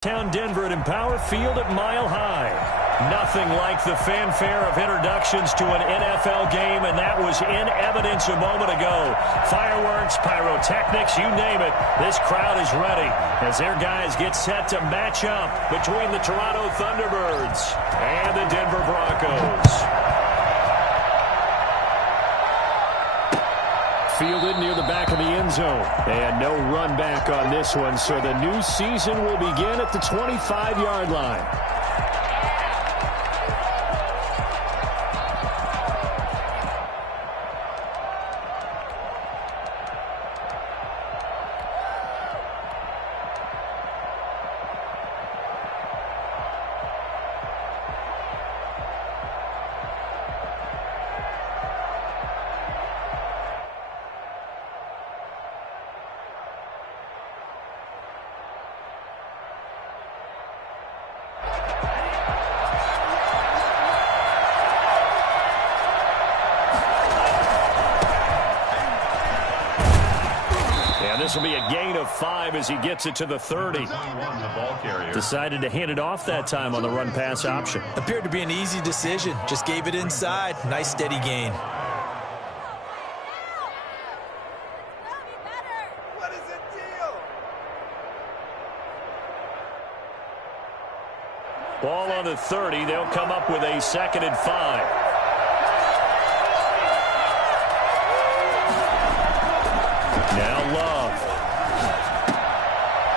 Town Denver at Empower Field at Mile High. Nothing like the fanfare of introductions to an NFL game, and that was in evidence a moment ago. Fireworks, pyrotechnics, you name it. This crowd is ready as their guys get set to match up between the Toronto Thunderbirds and the Denver Broncos. Fielded near the back of the end zone. And no run back on this one, so the new season will begin at the 25-yard line. This will be a gain of 5 as he gets it to the 30. Decided to hand it off that time on the run-pass option. Appeared to be an easy decision. Just gave it inside. Nice, steady gain. What is the deal? Ball on the 30. They'll come up with a 2nd and 5. Now Love.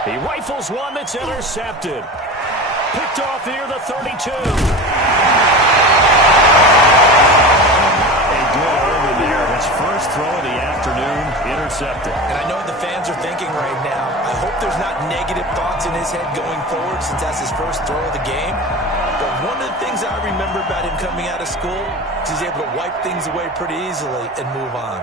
He rifles one that's intercepted. Picked off near the 32. A good over there. His first throw of the afternoon, intercepted. And I know what the fans are thinking right now. I hope there's not negative thoughts in his head going forward since that's his first throw of the game. But one of the things I remember about him coming out of school is he's able to wipe things away pretty easily and move on.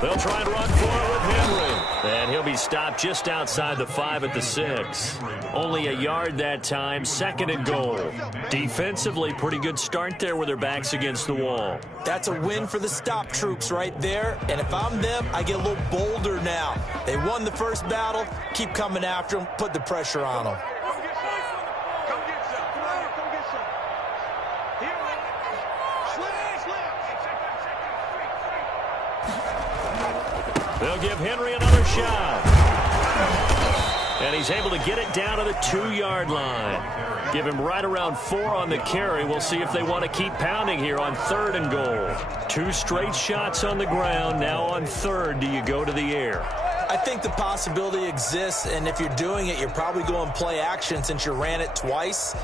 They'll try and run for it with Henry. And he'll be stopped just outside the 5 at the 6. Only a yard that time, 2nd and goal. Defensively, pretty good start there with their backs against the wall. That's a win for the stop troops right there. And if I'm them, I get a little bolder now. They won the first battle. Keep coming after them. Put the pressure on them. They'll give Henry another shot. And he's able to get it down to the 2-yard line. Give him right around 4 on the carry. We'll see if they want to keep pounding here on 3rd and goal. 2 straight shots on the ground. Now on 3rd, do you go to the air? I think the possibility exists, and if you're doing it, you're probably going play action since you ran it twice.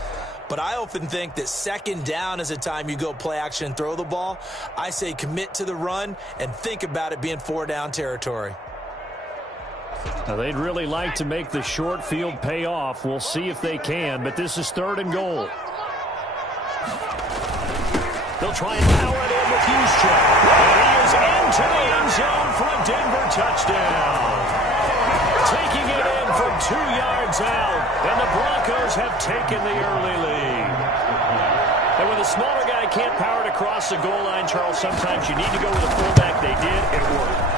But I often think that 2nd down is a time you go play action and throw the ball. I say commit to the run and think about it being 4-down territory. Now, they'd really like to make the short field pay off. We'll see if they can, but this is 3rd and goal. They'll try and power it in with Houston. And he is into the end zone for a Denver touchdown. Taking it in from 2 yards out, and the Broncos have taken the early lead. And when the smaller guy can't power it across the goal line, Charles, sometimes you need to go with a fullback. They did. It worked.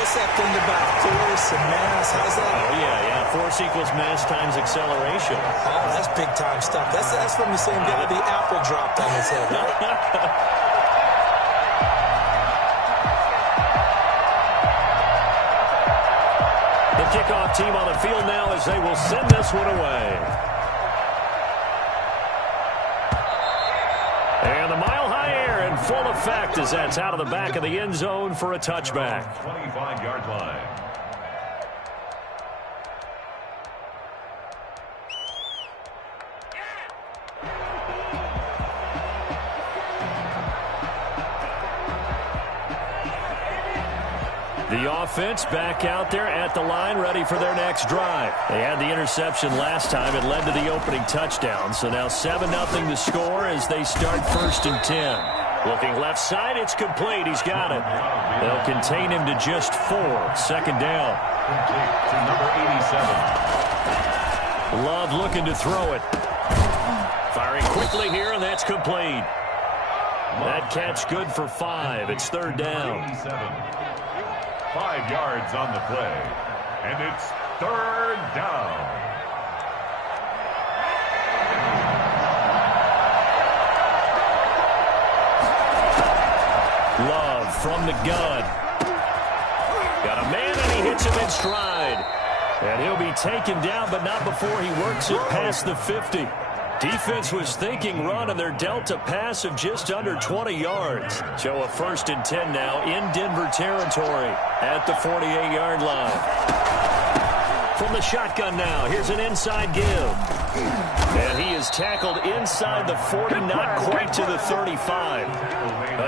What's that thing about force and mass? How's that? Oh, yeah. Force equals mass times acceleration. Oh, that's big-time stuff. That's from the same guy the apple dropped on his head, right? The kickoff team on the field now as they will send this one away. And the mile-high air in full effect as that's out of the back of the end zone for a touchback. 25-yard line. The offense back out there at the line, ready for their next drive. They had the interception last time. It led to the opening touchdown. So now 7-0 the score as they start 1st and 10. Looking left side, it's complete. He's got it. They'll contain him to just 4. 2nd down. To number 87. Love looking to throw it. Firing quickly here, and that's complete. That catch good for 5. It's 3rd down. 87. 5 yards on the play. And it's third down. Love from the gun. Got a man, and he hits him in stride. And he'll be taken down, but not before he works it past the 50. Defense was thinking run, and they're dealt a pass of just under 20 yards. So a 1st and 10 now in Denver territory at the 48-yard line. From the shotgun now, here's an inside give. And he is tackled inside the 40, not quite to the 35.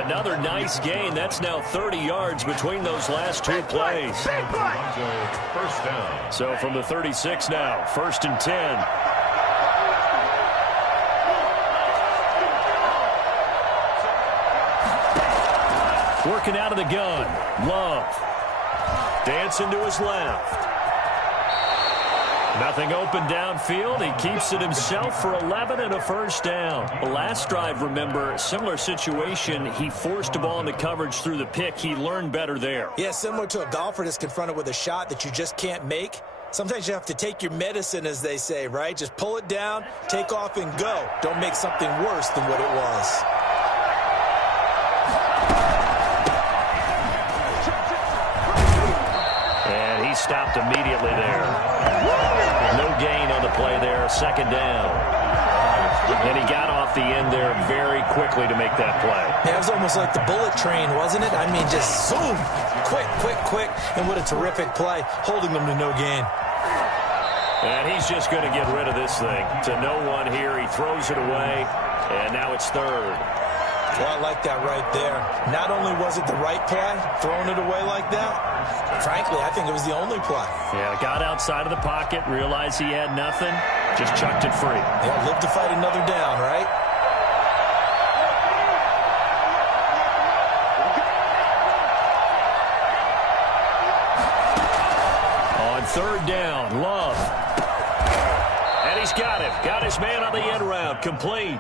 Another nice gain. That's now 30 yards between those last two plays. First down. So from the 36 now, 1st and 10. Working out of the gun. Love. Dancing to his left. Nothing open downfield. He keeps it himself for 11 and a 1st down. The last drive, remember, similar situation. He forced the ball into coverage through the pick. He learned better there. Yeah, similar to a golfer that's confronted with a shot that you just can't make. Sometimes you have to take your medicine, as they say, right? Just pull it down, take off, and go. Don't make something worse than what it was. And he stopped immediately there. No gain on the play there, 2nd down. And he got off the end there very quickly to make that play. Yeah, it was almost like the bullet train, wasn't it? I mean, just zoom, quick, and what a terrific play, holding them to no gain. And he's just going to get rid of this thing. To no one here, he throws it away, and now it's 3rd. Well, I like that right there. Not only was it the right play, throwing it away like that, frankly, I think it was the only play. Yeah, got outside of the pocket, realized he had nothing, just chucked it free. Yeah, live to fight another down, right? On 3rd down, Love. And he's got him. Got his man on the end route. Complete.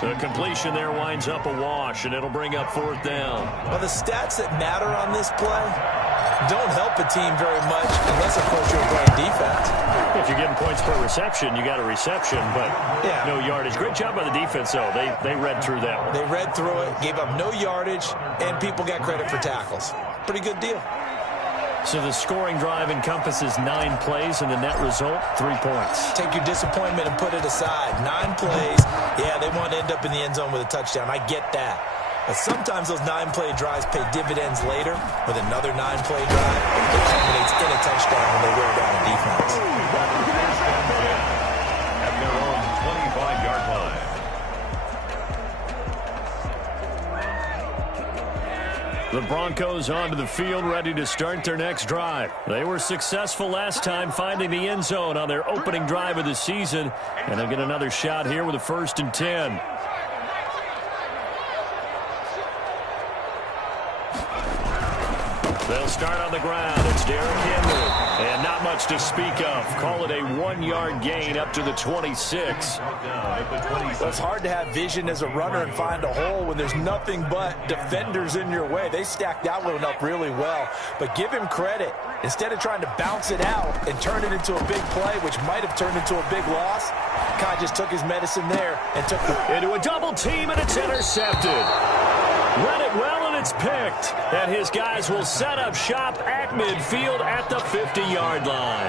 The completion there winds up a wash, and it'll bring up 4th down. Well, the stats that matter on this play don't help a team very much unless, of course, you're playing defense. If you're getting points per reception, you got a reception, but no yardage. Great job by the defense, though. They read through that one. They read through it, gave up no yardage, and people got credit for tackles. Pretty good deal. So the scoring drive encompasses 9 plays, and the net result, 3 points. Take your disappointment and put it aside. 9 plays. Yeah, they want to end up in the end zone with a touchdown. I get that. But sometimes those 9-play drives pay dividends later with another 9-play drive that culminates in a touchdown when they wear down a defense. At their own 25-yard line. The Broncos onto the field, ready to start their next drive. They were successful last time finding the end zone on their opening drive of the season, and they'll get another shot here with a 1st and 10. They'll start on the ground. It's Derrick Henry. And not much to speak of. Call it a 1-yard gain up to the 26. Well, it's hard to have vision as a runner and find a hole when there's nothing but defenders in your way. They stacked that one up really well. But give him credit. Instead of trying to bounce it out and turn it into a big play, which might have turned into a big loss, Kai just took his medicine there and took the... Into a double team, and it's intercepted. Read it well, and it's picked. And his guys will set up shop at midfield at the 50-yard line.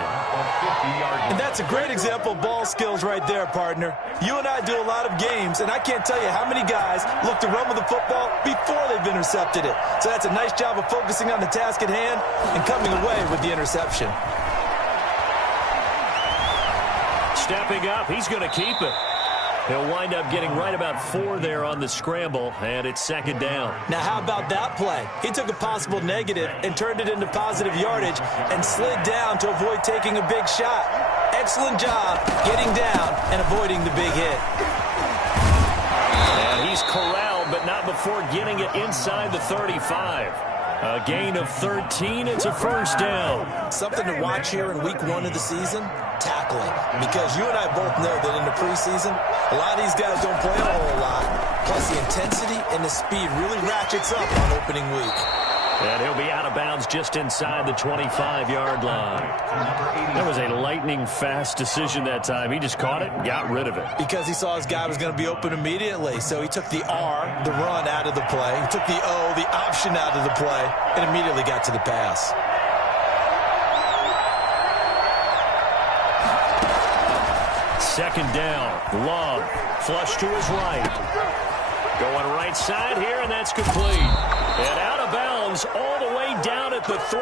And that's a great example of ball skills right there, partner. You and I do a lot of games, and I can't tell you how many guys look to run with the football before they've intercepted it. So that's a nice job of focusing on the task at hand and coming away with the interception. Stepping up, he's going to keep it. He'll wind up getting right about 4 there on the scramble, and it's 2nd down. Now, how about that play? He took a possible negative and turned it into positive yardage and slid down to avoid taking a big shot. Excellent job getting down and avoiding the big hit. And he's corralled, but not before getting it inside the 35. A gain of 13. It's a 1st down. Something to watch here in week 1 of the season, tackling. Because you and I both know that in the preseason, a lot of these guys don't play a whole lot. Plus, the intensity and the speed really ratchets up on opening week. And he'll be out of bounds just inside the 25-yard line. That was a lightning-fast decision that time. He just caught it and got rid of it. Because he saw his guy was going to be open immediately. So he took the R, the run, out of the play. He took the O, the option, out of the play, and immediately got to the pass. Second down. Love. Flush to his right. Going right side here, and that's complete. And out of bounds all the way down at the 3.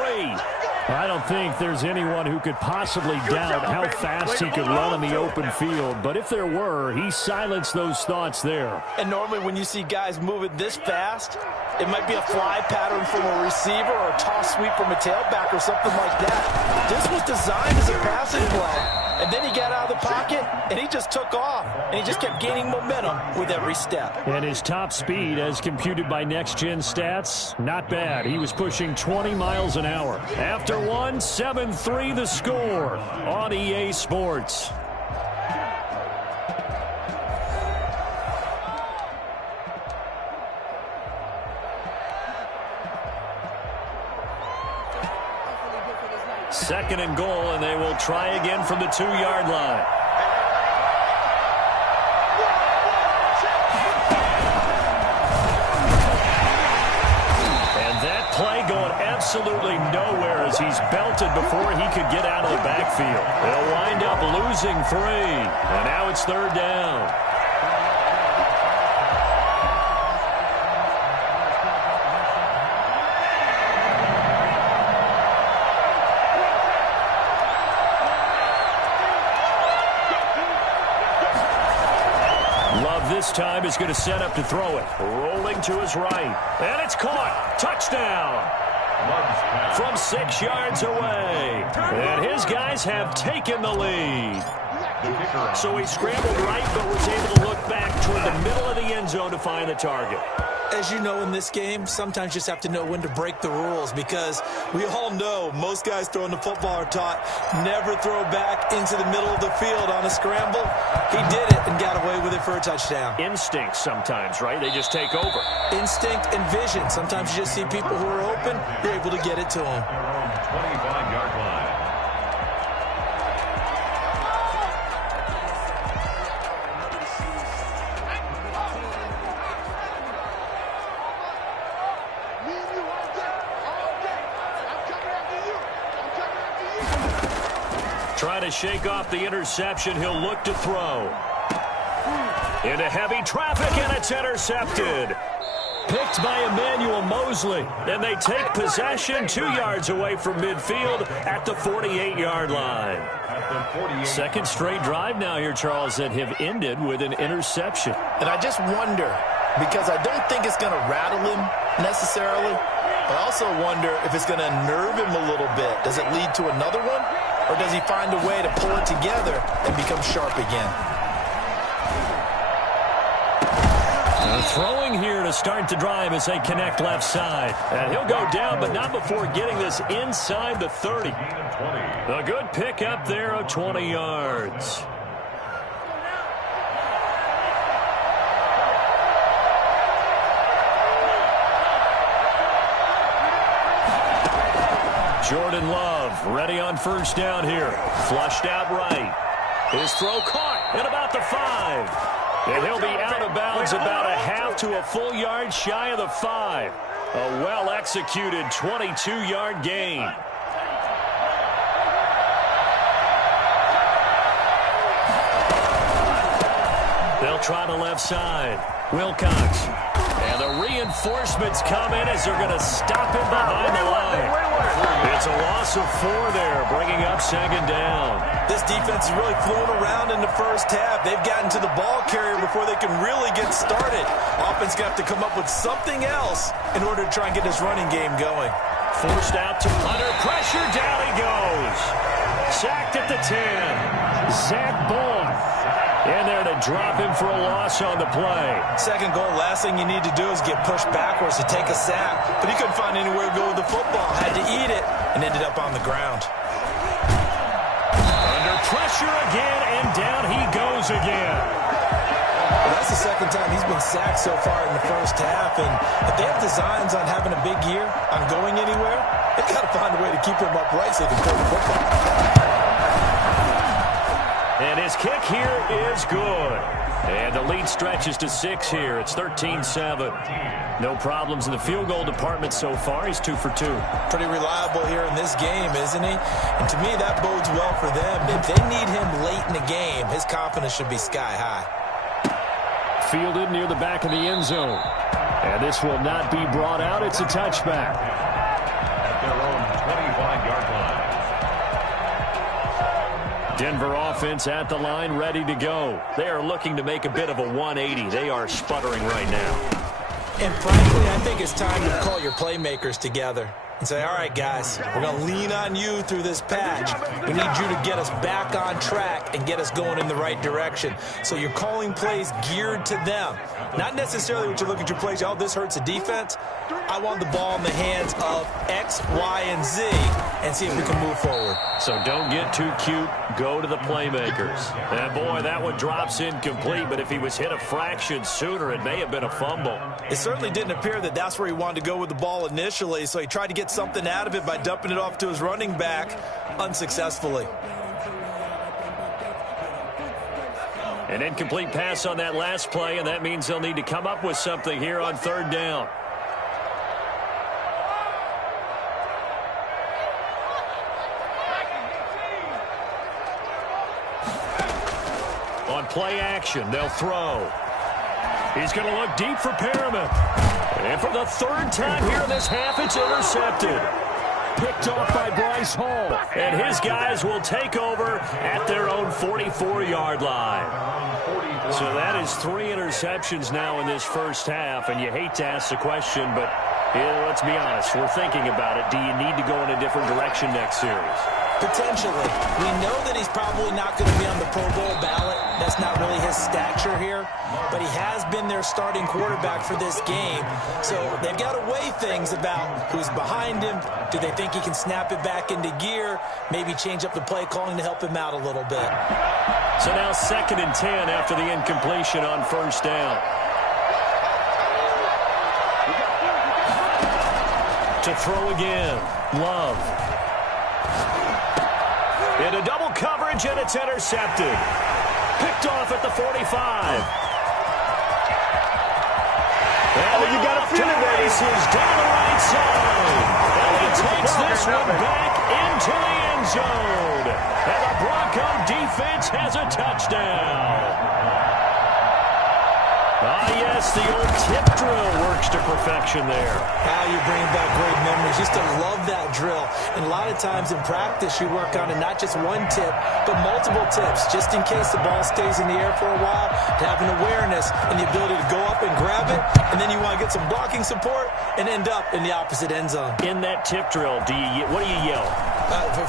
I don't think there's anyone who could possibly doubt how fast he could run on the open field. But if there were, he silenced those thoughts there. And normally when you see guys moving this fast, it might be a fly pattern from a receiver or a toss sweep from a tailback or something like that. This was designed as a passing play. And then he got out of the pocket, and he just took off. And he just kept gaining momentum with every step. And his top speed, as computed by Next Gen Stats, not bad. He was pushing 20 miles an hour. After one, 7-3 the score on EA Sports. Second and goal, and they will try again from the 2-yard line. And that play going absolutely nowhere as he's belted before he could get out of the backfield. They'll wind up losing 3, and now it's third down. This time is going to set up to throw it. Rolling to his right. And it's caught. Touchdown. From 6 yards away. And his guys have taken the lead. So he scrambled right, but was able to look back toward the middle of the end zone to find the target. As you know, in this game, sometimes you just have to know when to break the rules, because we all know most guys throwing the football are taught never throw back into the middle of the field on a scramble. He did it and got away with it for a touchdown. Instinct sometimes, right? They just take over. Instinct and vision. Sometimes you just see people who are open, you're able to get it to them. 25-yard line. Trying to shake off the interception. He'll look to throw. Into heavy traffic, and it's intercepted. Picked by Emmanuel Mosley. And they take possession 2 yards away from midfield at the 48-yard line. Second straight drive now here, Charles, that have ended with an interception. And I just wonder, because I don't think it's going to rattle him necessarily. I also wonder if it's going to unnerve him a little bit. Does it lead to another one? Or does he find a way to pull it together and become sharp again? Throwing here to start the drive as they connect left side. And he'll go down, but not before getting this inside the 30. A good pick up there of 20 yards. Jordan Love ready on first down here. Flushed out right. His throw caught at about the 5. And he'll be out of bounds about a half to a full yard shy of the 5. A well-executed 22-yard gain. They'll try the left side. Wilcox. And the reinforcements come in as they're going to stop him behind the line. It's a loss of 4 there, bringing up second down. This defense is really flew around in the first half. They've gotten to the ball carrier before they can really get started. Offense going to have to come up with something else in order to try and get this running game going. Forced out to Hunter. Pressure, down he goes. Sacked at the 10. Zach Bourne in there to drop him for a loss on the play. Second goal, last thing you need to do is get pushed backwards to take a sack. But he couldn't find anywhere to go with the football. Had to eat it and ended up on the ground. Under pressure again, and down he goes again. Well, that's the second time he's been sacked so far in the first half, and if they have designs on having a big year, on going anywhere, they've got to find a way to keep him upright so they can throw the football. And his kick here is good. And the lead stretches to 6 here. It's 13-7. No problems in the field goal department so far. He's 2 for 2. Pretty reliable here in this game, isn't he? And to me, that bodes well for them. If they need him late in the game, his confidence should be sky high. Fielded near the back of the end zone. And this will not be brought out. It's a touchback. At their own 25-yard line. Denver offense at the line, ready to go. They are looking to make a bit of a 180. They are sputtering right now. And frankly, I think it's time to call your playmakers together and say, all right, guys, we're going to lean on you through this patch. We need you to get us back on track and get us going in the right direction. So you're calling plays geared to them. Not necessarily what you look at your plays, oh, this hurts the defense. I want the ball in the hands of X, Y, and Z and see if we can move forward. So don't get too cute. Go to the playmakers. And, boy, that one drops incomplete, but if he was hit a fraction sooner, it may have been a fumble. It certainly didn't appear that that's where he wanted to go with the ball initially, so he tried to get something out of it by dumping it off to his running back unsuccessfully. An incomplete pass on that last play, and that means they'll need to come up with something here on 3rd down. On play action, they'll throw. He's going to look deep for Perriman. And for the 3rd time here in this half, it's intercepted. Picked off by Bryce Hall. And his guys will take over at their own 44-yard line. So that is 3 interceptions now in this first half. And you hate to ask the question, but let's be honest. We're thinking about it. Do you need to go in a different direction next series? Potentially. We know that he's probably not going to be on the Pro Bowl ballot. That's not really his stature here. But he has been their starting quarterback for this game. So they've got to weigh things about who's behind him. Do they think he can snap it back into gear? Maybe change up the play calling to help him out a little bit. So now 2nd and 10 after the incompletion on 1st down. To throw again. Love. Into double coverage, and it's intercepted. Picked off at the 45. And you got to feel it, baby. Races down the right side. And he takes this one back into the end zone. And the Bronco defense has a touchdown. Ah, yes, the old tip drill works to perfection there. How you're bringing back great memories. Used to love that drill. And a lot of times in practice, you work on it, not just one tip, but multiple tips, just in case the ball stays in the air for a while, to have an awareness and the ability to go up and grab it, and then you want to get some blocking support and end up in the opposite end zone. In that tip drill, what do you yell?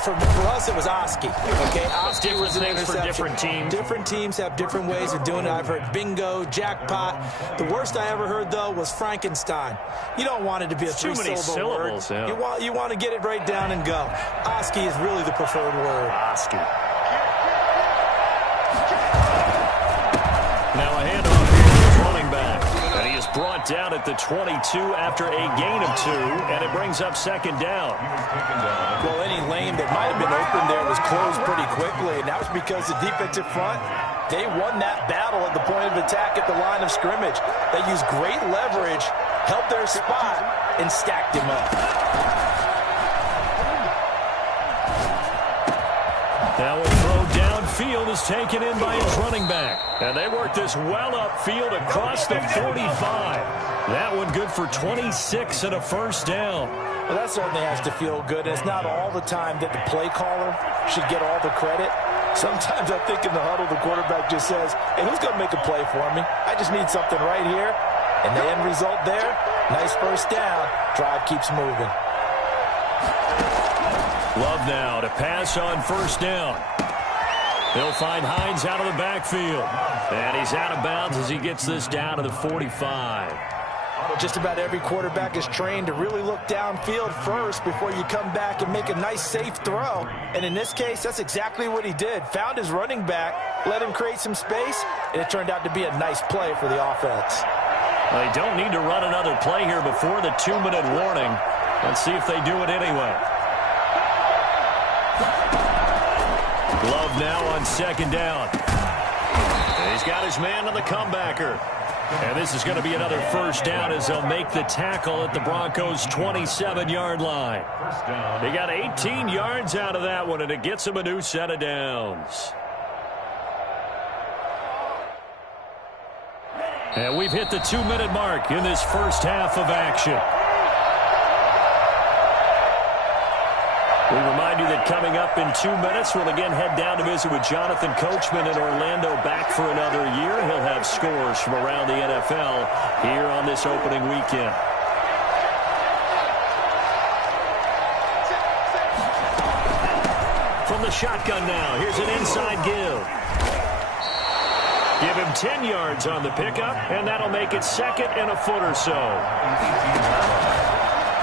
For us, it was Oski. Okay, Oski was an things for different teams. Different teams have different ways of doing it. I've heard bingo, jackpot. The worst I ever heard, though, was Frankenstein. You don't want it to be a three-syllable word. Yeah. You want to get it right down and go. Oski is really the preferred word. Oski. Now a handoff here to his running back. And he is brought down at the 22 after a gain of 2, and it brings up 2nd down. Well, any lane that might have been open there was closed pretty quickly, and that was because the defensive front, they won that battle at the point of attack at the line of scrimmage. They used great leverage, held their spot, and stacked him up. Now a throw downfield is taken in by his running back. And they work this well upfield across the 45. That one good for 26 and a 1st down. Well, that certainly has to feel good. And it's not all the time that the play caller should get all the credit. Sometimes I think in the huddle, the quarterback just says, hey, who's going to make a play for me? I just need something right here. And the end result there, nice 1st down. Drive keeps moving. Love now to pass on 1st down. He'll find Hines out of the backfield. And he's out of bounds as he gets this down to the 45. Just about every quarterback is trained to really look downfield first before you come back and make a nice, safe throw. And in this case, that's exactly what he did. Found his running back, let him create some space, and it turned out to be a nice play for the offense. They don't need to run another play here before the 2-minute warning. Let's see if they do it anyway. Love now on second down. He's got his man on the comebacker. And this is going to be another first down as they'll make the tackle at the Broncos' 27-yard line. They got 18 yards out of that one, and it gets them a new set of downs. And we've hit the 2-minute mark in this first half of action. We remind you that coming up in 2 minutes, we'll again head down to visit with Jonathan Coachman in Orlando, back for another year. He'll have scores from around the NFL here on this opening weekend. From the shotgun now, here's an inside give. Give him 10 yards on the pickup, and that'll make it second and a foot or so.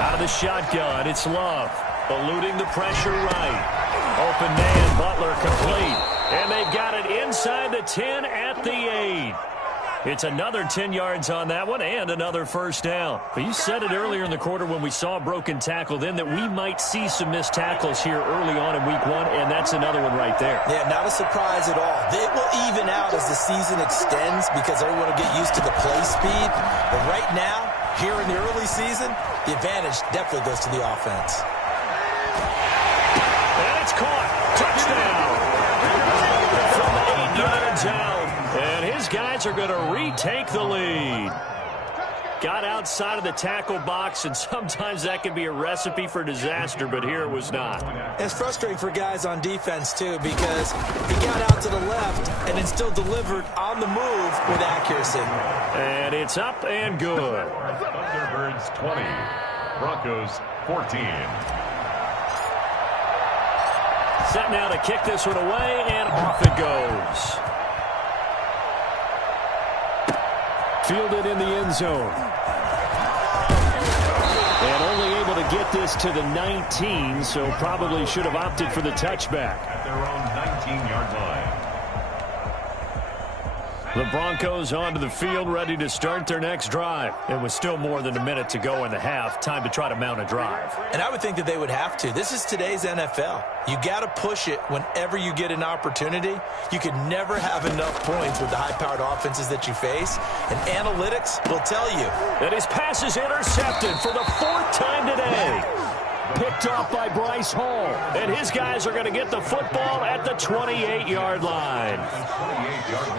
Out of the shotgun, it's Love. Eluding the pressure right. Open man, Butler complete. And they've got it inside the 10 at the 8. It's another 10 yards on that one and another first down. But you said it earlier in the quarter when we saw a broken tackle then that we might see some missed tackles here early on in week 1, and that's another one right there. Yeah, not a surprise at all. It will even out as the season extends because everyone will get used to the play speed. But right now, here in the early season, the advantage definitely goes to the offense. And it's caught. Touchdown. From 8 yards out. And his guys are going to retake the lead. Got outside of the tackle box, and sometimes that can be a recipe for disaster, but here it was not. It's frustrating for guys on defense, too, because he got out to the left and then still delivered on the move with accuracy. And it's up and good. Thunderbirds 20, Broncos 14. Set now to kick this one away, and off it goes. Fielded in the end zone. And only able to get this to the 19, so probably should have opted for the touchback. At their own 19-yard line. The Broncos onto the field, ready to start their next drive. And with still more than a minute to go in the half, time to try to mount a drive. And I would think that they would have to. This is today's NFL. You got to push it whenever you get an opportunity. You can never have enough points with the high-powered offenses that you face. And analytics will tell you. And his pass is intercepted for the 4th time today. Picked off by Bryce Hall. And his guys are going to get the football at the 28-yard line.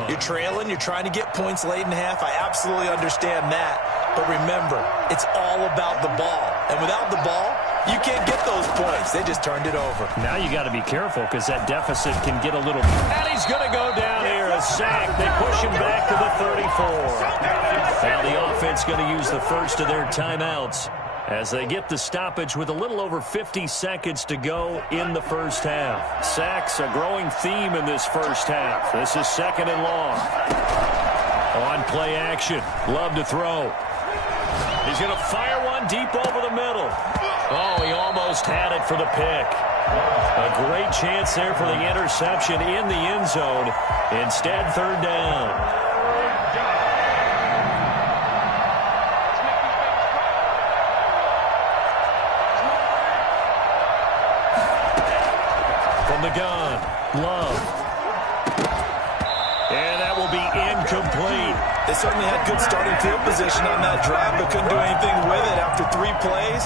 You're trailing. You're trying to get points late in half. I absolutely understand that. But remember, it's all about the ball. And without the ball, you can't get those points. They just turned it over. Now you got to be careful because that deficit can get a little... And he's going to go down here. A sack. They push him back to the 34. Now the offense going to use the first of their timeouts as they get the stoppage with a little over 50 seconds to go in the first half. Sacks, a growing theme in this first half. This is second and long. On play action. Love to throw. He's going to fire one deep over the middle. Oh, he almost had it for the pick. A great chance there for the interception in the end zone. Instead, third down. The gun, Love. And that will be incomplete. They certainly had good starting field position on that drive, but couldn't do anything with it after 3 plays.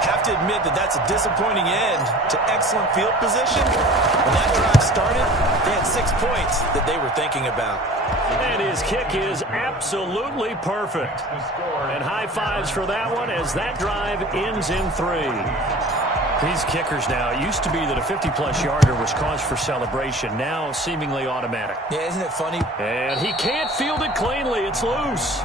Have to admit that that's a disappointing end to excellent field position. When that drive started, they had 6 points that they were thinking about. And his kick is absolutely perfect. And high fives for that one as that drive ends in 3. These kickers now, it used to be that a 50-plus yarder was cause for celebration. Now seemingly automatic. Yeah, isn't it funny? And he can't field it cleanly. It's loose.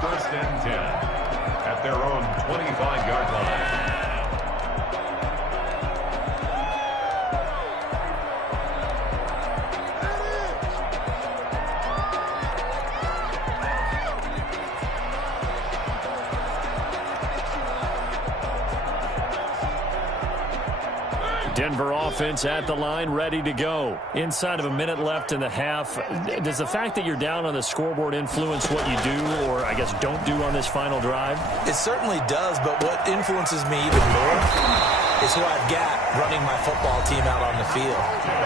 First and 10 at their own 25-yard line. Denver offense at the line, ready to go. Inside of a minute left in the half, does the fact that you're down on the scoreboard influence what you do, or I guess don't do on this final drive? It certainly does, but what influences me even more is who I've got running my football team out on the field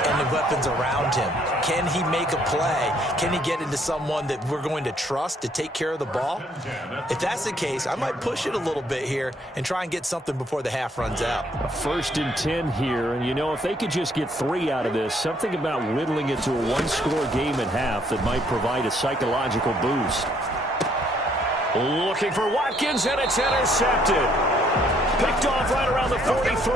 and the weapons around him. Can he make a play? Can he get into someone that we're going to trust to take care of the ball? If that's the case, I might push it a little bit here and try and get something before the half runs out. A 1st and 10 here, and you know, if they could just get 3 out of this, something about whittling it to a one-score game at half that might provide a psychological boost. Looking for Watkins, and it's intercepted. Picked off right around the 43.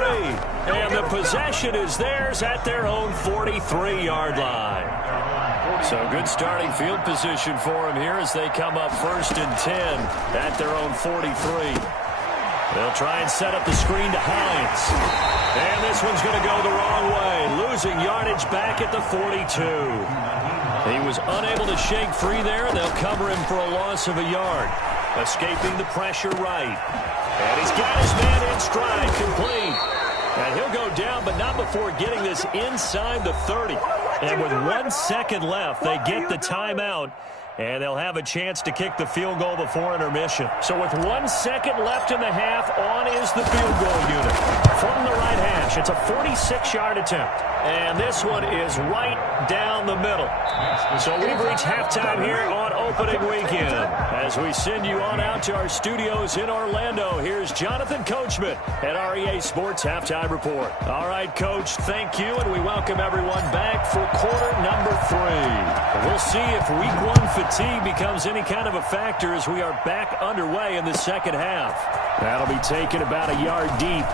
And the possession is theirs at their own 43-yard line. So good starting field position for them here as they come up 1st and 10 at their own 43. They'll try and set up the screen to Hines. And this one's going to go the wrong way, losing yardage back at the 42. He was unable to shake free there. They'll cover him for a loss of a yard. Escaping the pressure right. And he's got his man in stride, complete. And he'll go down, but not before getting this inside the 30. And with 1 second left, they get the timeout. And they'll have a chance to kick the field goal before intermission. So with 1 second left in the half, on is the field goal unit. From the right hash, it's a 46-yard attempt. And this one is right down the middle. So we've reached halftime here on opening weekend. As we send you on out to our studios in Orlando, here's Jonathan Coachman at REA Sports Halftime Report. All right, Coach, thank you, and we welcome everyone back for quarter number 3. We'll see if week 1 fatigue becomes any kind of a factor as we are back underway in the second half. That'll be taken about a yard deep.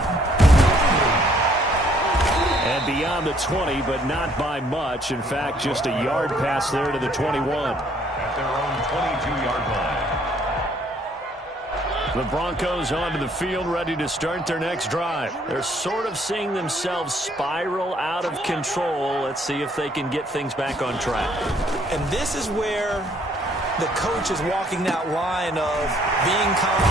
And beyond the 20, but not by much. In fact, just a yard pass there to the 21. At their own 22-yard line. The Broncos onto the field, ready to start their next drive. They're sort of seeing themselves spiral out of control. Let's see if they can get things back on track. And this is where the coach is walking that line of being calm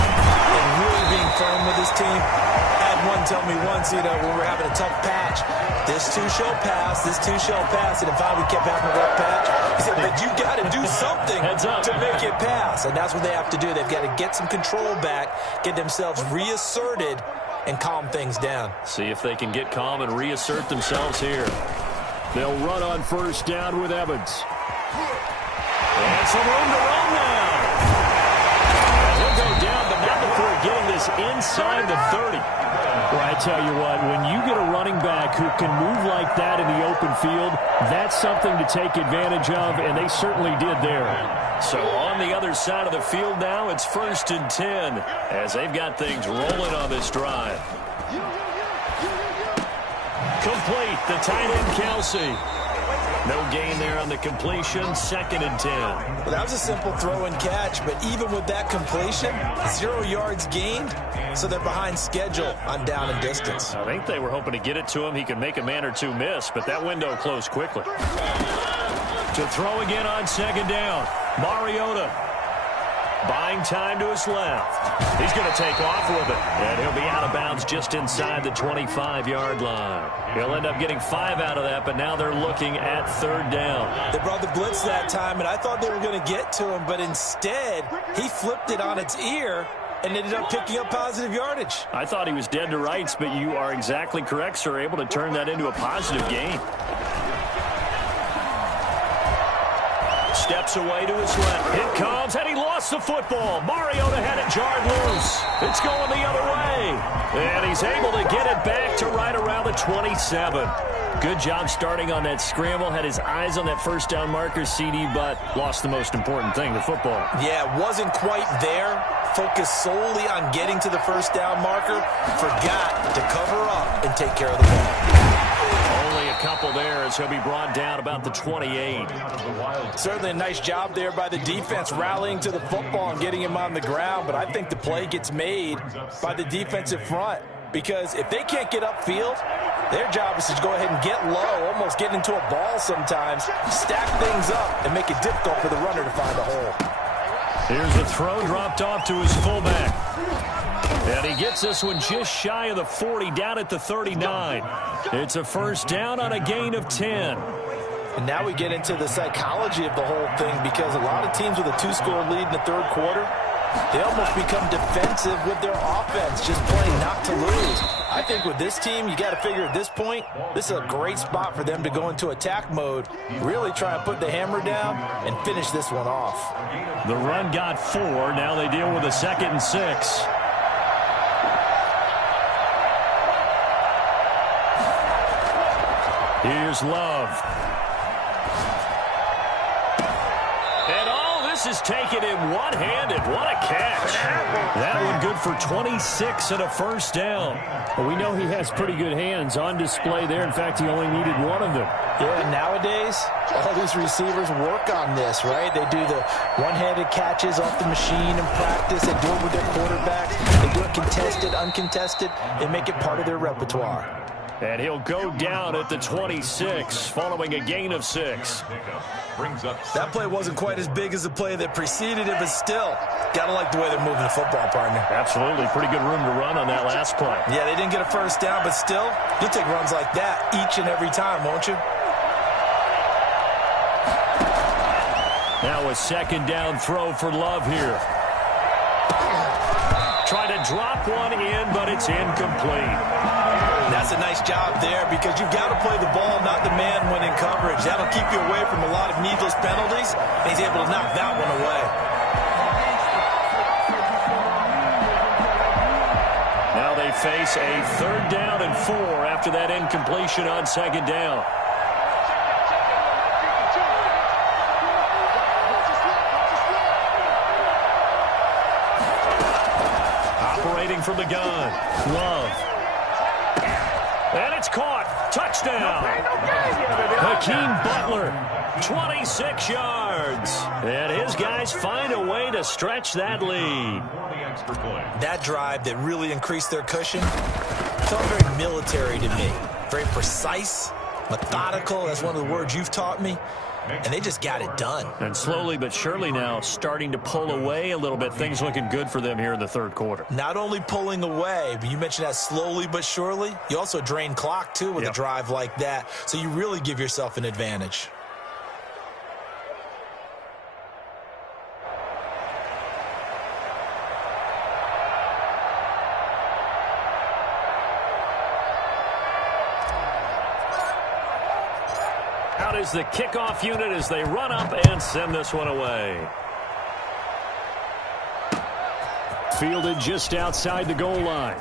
and really being firm with his team. I had one tell me once, when we're having a tough patch, this too shall pass, this too shall pass. And if we kept having a rough patch, he said, but you got to do something to make it pass. And that's what they have to do. They've got to get some control back, get themselves reasserted, and calm things down. See if they can get calm and reassert themselves here. They'll run on 1st down with Evans. And some room to run now. And he'll go down, but not before getting this inside the 30. Well, I tell you what, when you get a running back who can move like that in the open field, that's something to take advantage of, and they certainly did there. So on the other side of the field now, it's 1st and 10 as they've got things rolling on this drive. Complete, the tight end, Kelsey. No gain there on the completion, 2nd and 10. Well, that was a simple throw and catch, but even with that completion, 0 yards gained, so they're behind schedule on down and distance. I think they were hoping to get it to him. He could make a man or two miss, but that window closed quickly. To throw again on 2nd down, Mariota. Buying time to his left. He's going to take off with it. And he'll be out of bounds just inside the 25-yard line. He'll end up getting 5 out of that, but now they're looking at 3rd down. They brought the blitz that time, and I thought they were going to get to him, but instead, he flipped it on its ear and ended up picking up positive yardage. I thought he was dead to rights, but you are exactly correct, sir. Able to turn that into a positive gain. Steps away to his left. It comes, and he lost the football. Mariota had it jarred loose. It's going the other way. And he's able to get it back to right around the 27. Good job starting on that scramble. Had his eyes on that 1st down marker, CD, but lost the most important thing, the football. Yeah, wasn't quite there. Focused solely on getting to the 1st down marker. Forgot to cover up and take care of the ball. Only a couple there as he'll be brought down about the 28. Certainly a nice job there by the defense rallying to the football and getting him on the ground, but I think the play gets made by the defensive front because if they can't get upfield, their job is to go ahead and get low, almost get into a ball sometimes, stack things up, and make it difficult for the runner to find a hole. Here's the throw dropped off to his fullback. And he gets this one just shy of the 40, down at the 39. It's a first down on a gain of 10. And now we get into the psychology of the whole thing because a lot of teams with a 2-score lead in the third quarter, they almost become defensive with their offense, just playing not to lose. I think with this team, you got to figure at this point, this is a great spot for them to go into attack mode, really try and put the hammer down and finish this one off. The run got 4. Now they deal with a 2nd and 6. Here's Love. And all this is taken in one-handed. What a catch. That one good for 26 and a first down. Well, we know he has pretty good hands on display there. In fact, he only needed one of them. Yeah, nowadays, all these receivers work on this, right? They do the one-handed catches off the machine in practice. They do it with their quarterbacks. They do it contested, uncontested. They make it part of their repertoire. And he'll go down at the 26 following a gain of 6. That play wasn't quite as big as the play that preceded it, but still, got to like the way they're moving the football, partner. Absolutely. Pretty good room to run on that last play. Yeah, they didn't get a first down, but still, you'll take runs like that each and every time, won't you? Now a 2nd down throw for Love here. Try to drop one in, but it's incomplete. That's a nice job there because you've got to play the ball, not the man when in coverage. That'll keep you away from a lot of needless penalties, and he's able to knock that one away. Now they face a 3rd down and 4 after that incompletion on 2nd down. Operating from the gun, Love. And it's caught. Touchdown. Hakeem Butler, 26 yards. And his guys find a way to stretch that lead. That drive that really increased their cushion felt very military to me. Very precise, methodical. That's one of the words you've taught me. And they just got it done. And slowly but surely now starting to pull away a little bit. Things looking good for them here in the third quarter. Not only pulling away, but you mentioned that slowly but surely. You also drain clock, too, with a drive like that. So you really give yourself an advantage. Out is the kickoff unit as they run up and send this one away. Fielded just outside the goal line.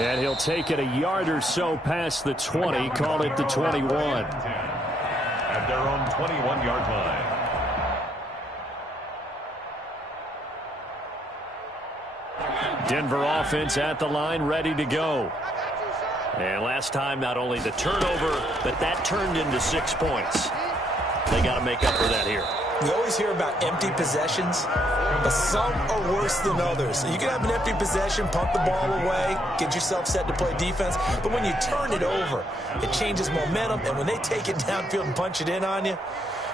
And he'll take it a yard or so past the 20, call it the 21. At their own 21-yard line. Denver offense at the line, ready to go. And last time, not only the turnover, but that turned into 6 points. They got to make up for that here. We always hear about empty possessions, but some are worse than others. You can have an empty possession, punt the ball away, get yourself set to play defense, but when you turn it over, it changes momentum, and when they take it downfield and punch it in on you,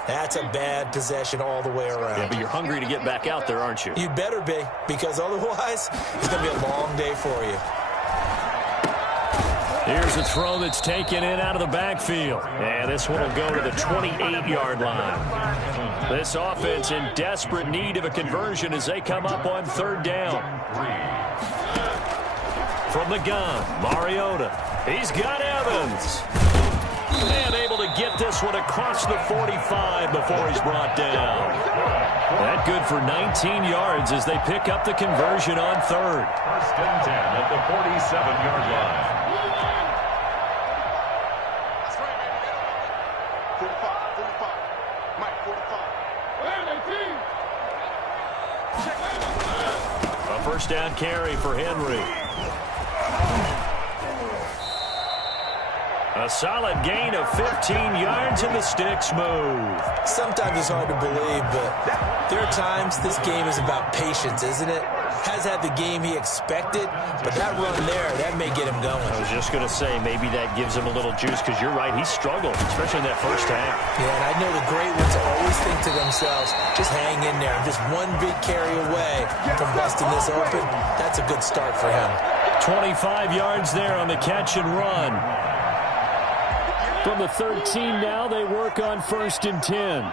that's a bad possession all the way around. Yeah, but you're hungry to get back out there, aren't you? You better be, because otherwise, it's going to be a long day for you. Here's a throw that's taken in out of the backfield. And this one will go to the 28-yard line. This offense in desperate need of a conversion as they come up on 3rd down. From the gun, Mariota. He's got Evans. And able to get this one across the 45 before he's brought down. That good for 19 yards as they pick up the conversion on 3rd. 1st and 10 at the 47-yard line. A first down carry for Henry. A solid gain of 15 yards and the sticks move. Sometimes it's hard to believe, but there are times this game is about patience, isn't it? Has had the game he expected, but that run there, that may get him going. I was just going to say, maybe that gives him a little juice, because you're right, he struggled, especially in that first half. Yeah, and I know the great ones always think to themselves, just hang in there. Just one big carry away from busting this open. That's a good start for him. 25 yards there on the catch and run. From the 13 now, they work on 1st and 10.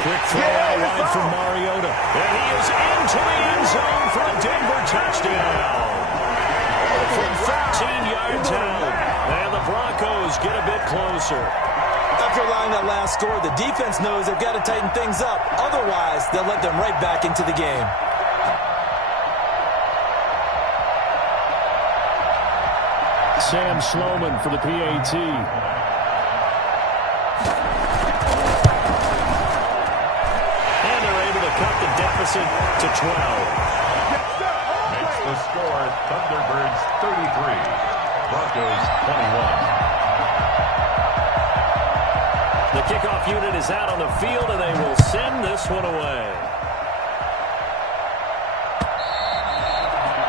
Quick throw out wide from Mariota. And he is into the end zone for a Denver touchdown. From 13 yards out. And the Broncos get a bit closer. After allowing that last score, the defense knows they've got to tighten things up. Otherwise, they'll let them right back into the game. Sam Sloman for the PAT. And they're able to cut the deficit to 12. Makes the score Thunderbirds 33, Broncos 21. The kickoff unit is out on the field, and they will send this one away.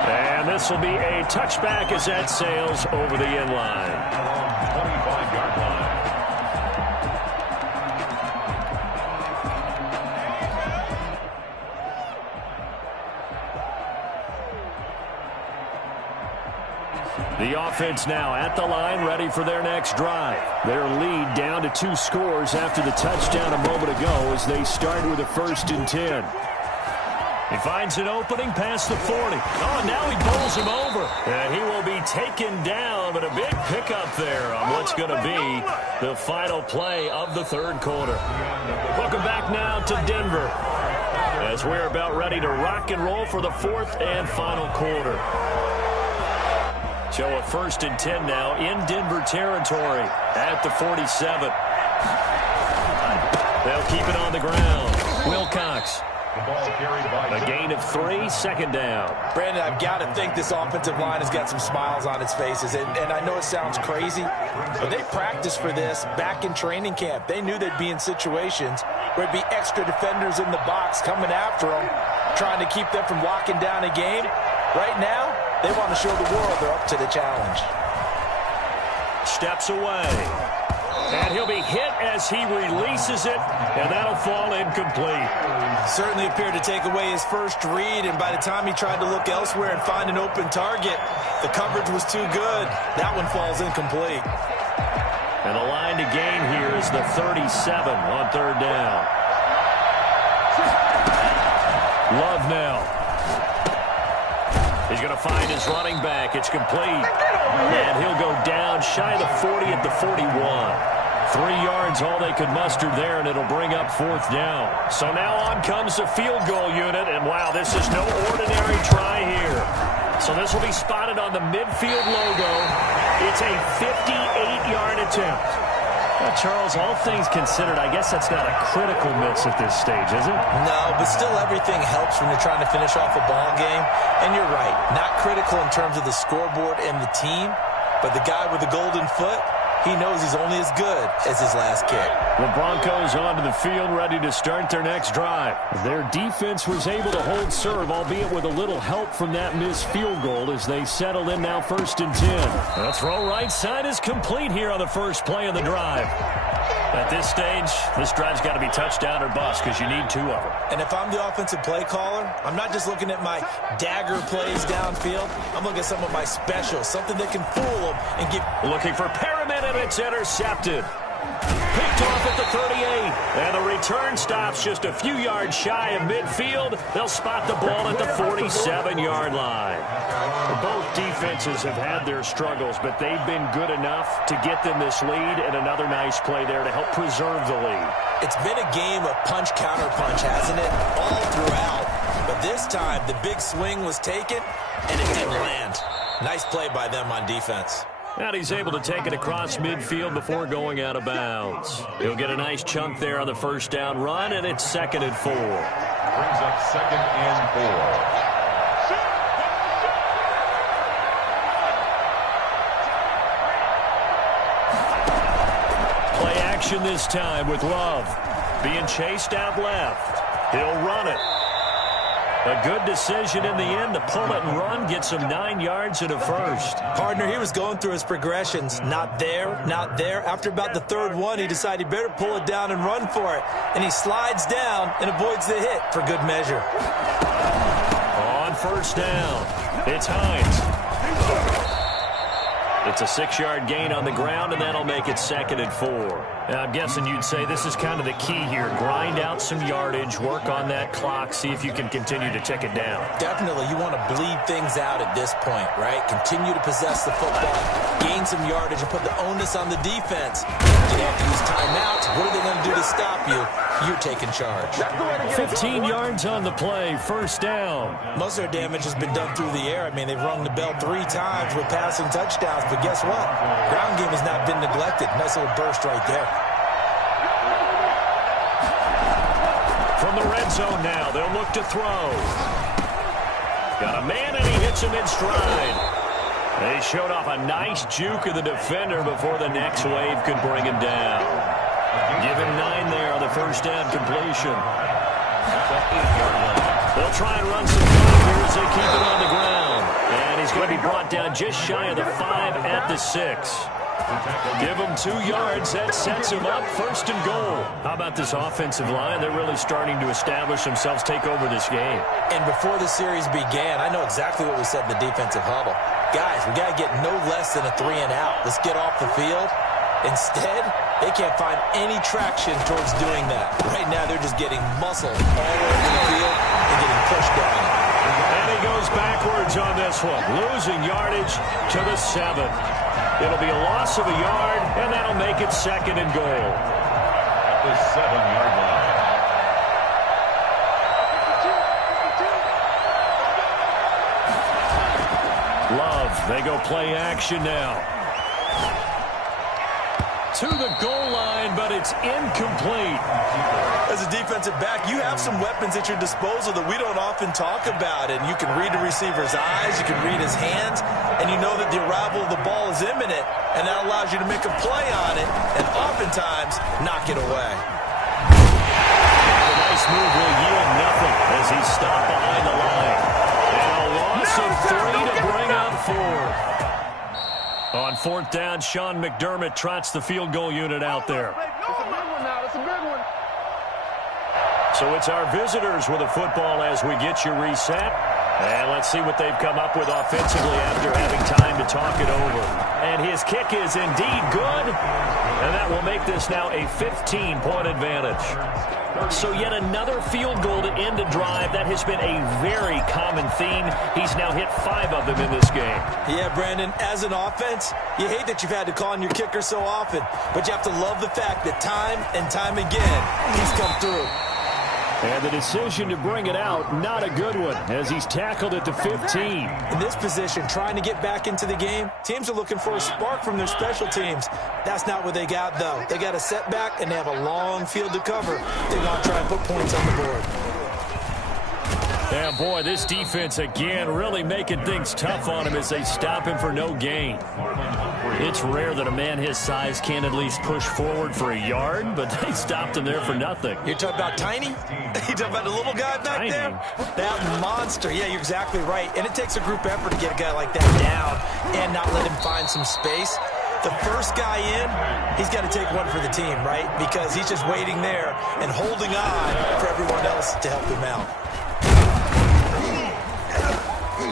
And this will be a touchback as that sails over the end line. 25-yard line. The offense now at the line, ready for their next drive. Their lead down to 2 scores after the touchdown a moment ago as they start with a 1st and 10. He finds an opening past the 40. Oh, now he bowls him over. And he will be taken down, but a big pickup there on what's going to be the final play of the 3rd quarter. Welcome back now to Denver as we're about ready to rock and roll for the 4th and final quarter. So a 1st and 10 now in Denver territory at the 47. They'll keep it on the ground. Wilcox. The ball carried by a gain of 3, 2nd down. Brandon, I've got to think this offensive line has got some smiles on its faces. And I know it sounds crazy, but they practiced for this back in training camp. They knew they'd be in situations where it'd be extra defenders in the box coming after them, trying to keep them from locking down a game. Right now, they want to show the world they're up to the challenge. Steps away. And he'll be hit as he releases it, and that'll fall incomplete. Certainly appeared to take away his first read, and by the time he tried to look elsewhere and find an open target, the coverage was too good. That one falls incomplete. And the line to gain here is the 37 on 3rd down. Love now. He's going to find his running back. It's complete. And he'll go down shy of the 40 at the 41. 3 yards, all they could muster there, and it'll bring up 4th down. So now on comes the field goal unit, and wow, this is no ordinary try here. So this will be spotted on the midfield logo. It's a 58-yard attempt. Well, Charles, all things considered, I guess that's not a critical miss at this stage, is it? No, but still everything helps when you're trying to finish off a ball game. And you're right, not critical in terms of the scoreboard and the team, but the guy with the golden foot, he knows he's only as good as his last kick. The Broncos onto the field, ready to start their next drive. Their defense was able to hold serve, albeit with a little help from that missed field goal as they settle in now 1st and 10. The throw right side is complete here on the first play of the drive. At this stage, this drive's got to be touchdown or bust because you need 2 of them. And if I'm the offensive play caller, I'm not just looking at my dagger plays downfield. I'm looking at some of my specials, something that can fool them and give. Looking for Perriman, and it's intercepted. Picked off at the 38. And the return stops just a few yards shy of midfield. They'll spot the ball at the 47-yard line. Both defenses have had their struggles, but they've been good enough to get them this lead, and another nice play there to help preserve the lead. It's been a game of punch-counter-punch, hasn't it? All throughout. But this time, the big swing was taken, and it didn't land. Nice play by them on defense. And he's able to take it across midfield before going out of bounds. He'll get a nice chunk there on the first down run, and it's 2nd and 4. Brings up 2nd and 4. This time with Love being chased out left. He'll run it. A good decision in the end to pull it and run, gets him 9 yards and a first. Partner, he was going through his progressions. Not there, not there. After about the 3rd one, he decided he better pull it down and run for it. And he slides down and avoids the hit for good measure. On first down, it's Hines. It's a 6-yard gain on the ground, and that'll make it 2nd and 4. Now, I'm guessing you'd say this is kind of the key here. Grind out some yardage, work on that clock, see if you can continue to tick it down. Definitely. You want to bleed things out at this point, right? Continue to possess the football, gain some yardage, and put the onus on the defense. You have to use timeouts. What are they going to do to stop you? You're taking charge. 15 yards on the play, first down. Most of their damage has been done through the air. I mean, they've rung the bell 3 times with passing touchdowns, but guess what? Ground game has not been neglected. Nice little burst right there. From the red zone now, they'll look to throw. Got a man, and he hits him in stride. They showed off a nice juke of the defender before the next wave could bring him down. Give him 9 there on the first down completion. They'll try and run some clock here as they keep it on the ground. And he's going to be brought down just shy of the 5 at the 6. Give him 2 yards. That sets him up 1st and goal. How about this offensive line? They're really starting to establish themselves, take over this game. And before the series began, I know exactly what we said in the defensive huddle. Guys, we got to get no less than a 3 and out. Let's get off the field. Instead, they can't find any traction towards doing that. Right now, they're just getting muscled all over the field and getting pushed down. And he goes backwards on this one, losing yardage to the 7. It'll be a loss of a yard, and that'll make it 2nd and goal. At the 7-yard line. Love, they go play action now. To the goal line, but it's incomplete. As a defensive back, you have some weapons at your disposal that we don't often talk about. And you can read the receiver's eyes, you can read his hands, and you know that the arrival of the ball is imminent, and that allows you to make a play on it and oftentimes knock it away. The nice move will yield nothing as he's stopped behind the line. And a loss of 3 to bring up 4. On 4th down, Sean McDermott trots the field goal unit out there. It's a good one now. It's a good one. So it's our visitors with the football as we get you reset. And let's see what they've come up with offensively after having time to talk it over. And his kick is indeed good. And that will make this now a 15-point advantage. So yet another field goal to end a drive. That has been a very common theme. He's now hit 5 of them in this game. Yeah, Brandon, as an offense, you hate that you've had to call on your kicker so often, but you have to love the fact that time and time again, he's come through. And the decision to bring it out, not a good one, as he's tackled at the 15. In this position, trying to get back into the game, teams are looking for a spark from their special teams. That's not what they got, though. They got a setback, and they have a long field to cover. They want to try and put points on the board. Yeah, boy, this defense again really making things tough on him as they stop him for no gain. It's rare that a man his size can at least push forward for a yard, but they stopped him there for nothing. You're talking about Tiny? You talking about the little guy back there? That monster. Yeah, you're exactly right. And it takes a group effort to get a guy like that down and not let him find some space. The first guy in, he's got to take one for the team, right? Because he's just waiting there and holding on for everyone else to help him out.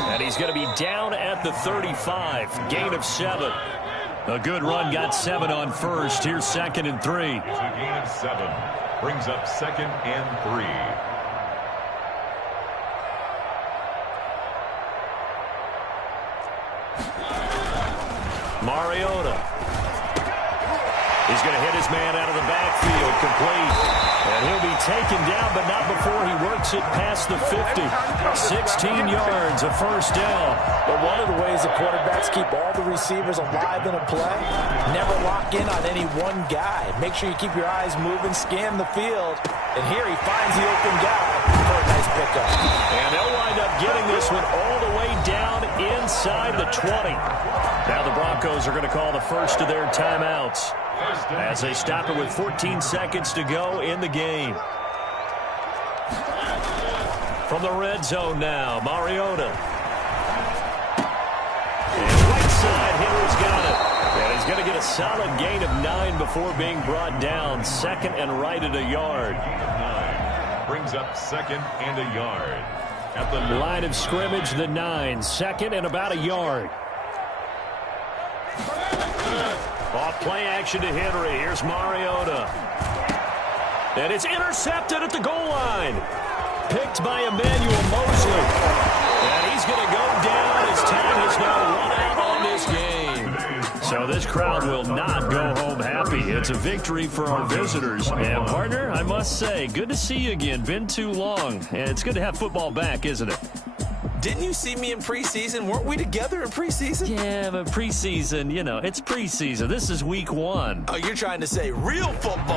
And he's going to be down at the 35. Gain of 7. A good run got 7 on first. Here's 2nd and 3. It's a gain of 7. Brings up 2nd and 3. Mariota. He's going to hit his man out of the backfield. Complete. And he'll be taken down, but not before he works it past the 50. 16 yards, a first down. But one of the ways the quarterbacks keep all the receivers alive in a play, never lock in on any one guy. Make sure you keep your eyes moving, scan the field. And here he finds the open guy for a nice pickup. And they'll wind up getting this one all the way down inside the 20. Now the Broncos are going to call the first of their timeouts as they stop it with 14 seconds to go in the game. From the red zone now, Mariota. And right side, Henry's got it. And he's going to get a solid gain of 9 before being brought down. Second and right at a yard. 9 brings up second and a yard. At the line of scrimmage, the 9. Second and about a yard. Off play action to Henry. Here's Mariota. And it's intercepted at the goal line. Picked by Emmanuel Mosley. And he's going to go down as time has now run out on this game. So this crowd will not go home happy. It's a victory for our visitors. And, partner, I must say, good to see you again. Been too long. And it's good to have football back, isn't it? Didn't you see me in preseason? Weren't we together in preseason? Yeah, but preseason, you know, it's preseason. This is week 1. Oh, you're trying to say real football.